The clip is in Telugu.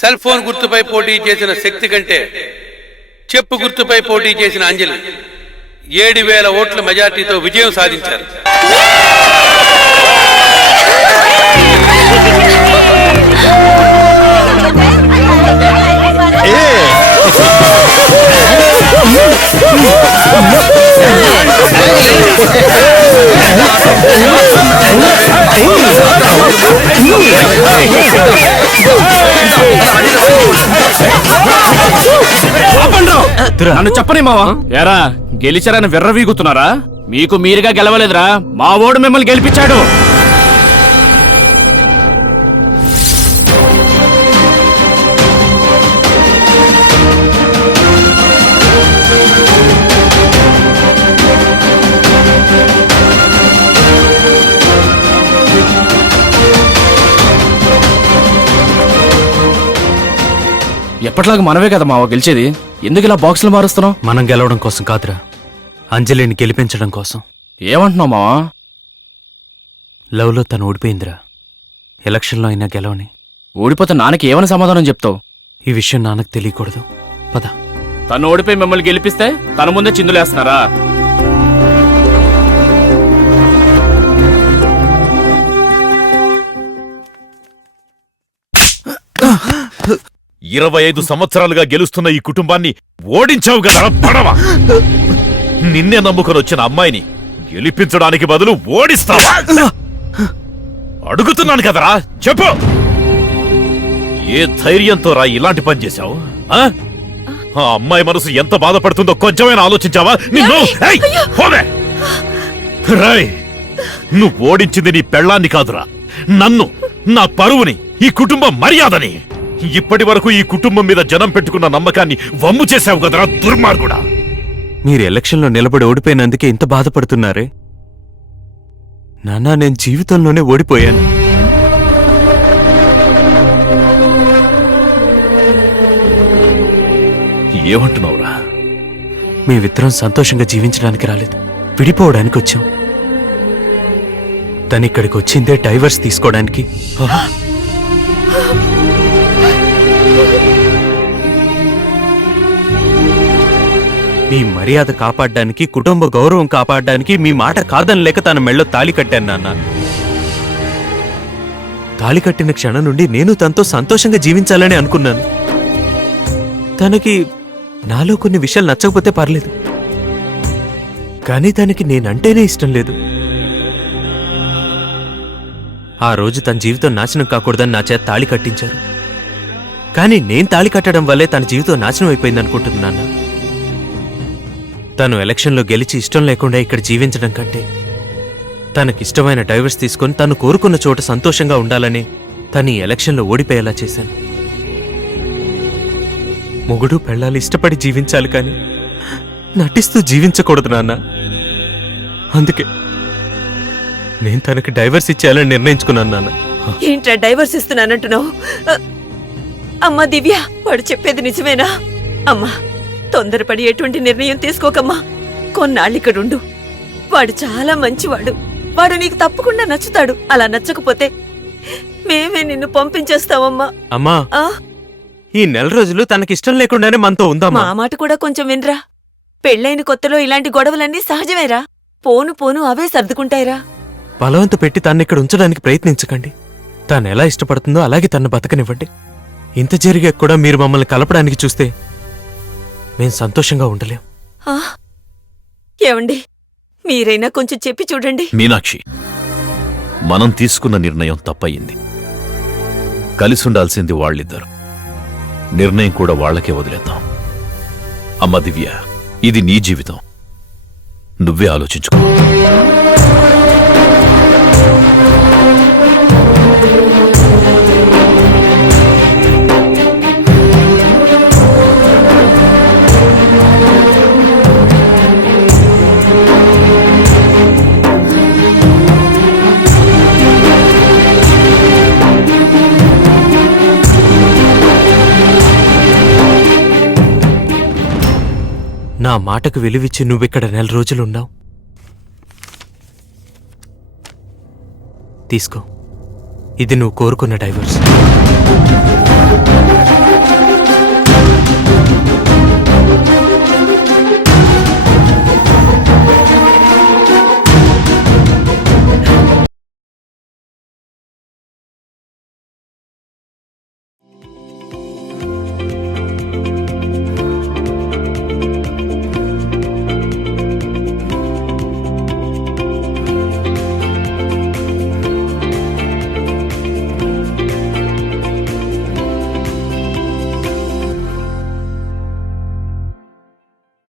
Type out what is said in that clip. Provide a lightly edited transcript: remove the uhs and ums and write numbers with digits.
సెల్ ఫోన్ గుర్తుపై పోటీ చేసిన శక్తి కంటే చెప్పు గుర్తుపై పోటీ చేసిన అంజలి 7,000 ఓట్ల మెజార్టీతో విజయం సాధించారు. నన్ను చెప్పని మావా ఎరా గెలిచారని విర్రవీగుతున్నారా? మీకు మీరుగా గెలవలేదురా, మా ఓడు మిమ్మల్ని గెలిపించాడు. ఎప్పటిలాగా మనమే కదా మావా గెలిచేది. ఎందుకు ఇలా బాక్సులు మారుస్తున్నావు? మనం గెలవడం కోసం కాదురా, అంజలిని గెలిపించడం కోసం. ఏమంటున్నావు మావా? లవ్లో తను ఓడిపోయిందిరా, ఎలక్షన్లో అయినా గెలవని. ఓడిపోతే నాన్నకి ఏమని సమాధానం చెప్తావు? ఈ విషయం నాన్నకు తెలియకూడదు. పద. తను ఓడిపోయి మిమ్మల్ని గెలిపిస్తే తన ముందే చిందులేస్తున్నారా? ఆ 25 సంవత్సరాలుగా గెలుస్తున్న ఈ కుటుంబాన్ని ఓడించావు కదా పడవ. నిన్నే నమ్ముకొని వచ్చిన అమ్మాయిని గెలిపించడానికి బదులు ఓడిస్తావా? అడుగుతున్నాను కదరా, చెప్పు. ఏ ధైర్యంతో రా ఇలాంటి పని చేశావు? ఆ అమ్మాయి మనసు ఎంత బాధపడుతుందో కొంచెమైనా ఆలోచించావా? నిన్ను రాయ్, నువ్వు ఓడించింది నీ పెళ్ళాన్ని కాదురా, నన్ను, నా పరువుని, ఈ కుటుంబ మర్యాదని. ఇప్పటి వరకు ఈ కుటుంబం మీద జనం పెట్టుకున్న నమ్మకాన్ని వమ్ము చేశావు కదరా దుర్మార్గుడా. మీరు ఎలక్షన్లో నిలబడి ఓడిపోయినందుకే ఇంత బాధపడుతున్నారే? నాన్నా, నేను జీవితంలోనే ఓడిపోయాను. ఏమంటున్నావురా? మేమిద్దరం సంతోషంగా జీవించడానికి రాలేదు, విడిపోవడానికి వచ్చాం. తనిక్కడికి వచ్చిందే డైవర్స్ తీసుకోవడానికి. మీ మర్యాద కాపాడడానికి, కుటుంబ గౌరవం కాపాడడానికి మీ మాట కాదని లేక తన మెళ్ళో తాళి కట్టాను నాన్న. తాళి కట్టిన క్షణం నుండి నేను తనతో సంతోషంగా జీవించాలని అనుకున్నాను. తనకి నాలో కొన్ని విషయాలు నచ్చకపోతే పర్లేదు, కానీ తనకి నేనంటేనే ఇష్టం లేదు. ఆ రోజు తన జీవితం నాశనం కాకూడదని నా చేత తాళి కట్టించారు. కానీ నేను తాళి కట్టడం వల్లే తన జీవితం నాశనం అయిపోయింది అనుకుంటున్నాను. తను ఎలక్షన్లో గెలిచి ఇష్టం లేకుండా ఇక్కడ జీవించడం కంటే తనకిష్టమైన డైవర్స్ తీసుకొని తను కోరుకున్న చోట సంతోషంగా ఉండాలని తను ఈ ఎలక్షన్లో ఓడిపోయేలా చేశాను. మొగుడు పెళ్ళాలి ఇష్టపడి జీవించాలి, కానీ నటిస్తూ జీవించకూడదు నాన్న. అందుకే నేను తనకి డైవర్స్ ఇచ్చేయాలని నిర్ణయించుకున్నాను నాన్న. ఏంట్రా డైవర్స్ ఇస్తున్నానంటున్నావు? అమ్మా దివ్య, వాడు చెప్పేది నిజమేనా? అమ్మా, తొందరపడి ఎటువంటి నిర్ణయం తీసుకోకమ్మా. కొన్నాళ్ళిక్కడుండు. వాడు చాలా మంచివాడు. వాడు నీకు తప్పకుండా నచ్చుతాడు. అలా నచ్చకపోతే మేమే నిన్ను పంపించేస్తామమ్మా. అమ్మా, ఈ నెల రోజులు తనకిష్టం లేకుండానే మనతో ఉందామా? మా మాట కూడా కొంచెం వినరా. పెళ్ళైన కొత్తలో ఇలాంటి గొడవలన్నీ సహజమేరా. పోను పోను అవే సర్దుకుంటాయిరా. బలవంత పెట్టి తన్ని ఇక్కడ ఉంచడానికి ప్రయత్నించకండి. తాను ఎలా ఇష్టపడుతుందో అలాగే తను బతకనివ్వండి. ఇంత జరిగాక కూడా మీరు మమ్మల్ని కలపడానికి చూస్తే మేం సంతోషంగా ఉండలేం. ఏమండి, మీరైనా కొంచెం చెప్పి చూడండి. మీనాక్షి, మనం తీసుకున్న నిర్ణయం తప్పయింది. కలిసుండాల్సింది వాళ్ళిద్దరు. నిర్ణయం కూడా వాళ్లకే వదిలేద్దాం. అమ్మ దివ్య, ఇది నీ జీవితం, నువ్వే ఆలోచించుకో. నా మాటకు విలువిచ్చి నువ్విక్కడ నెల రోజులున్నావు. తీసుకో, ఇది నువ్వు కోరుకున్న డైవర్స్.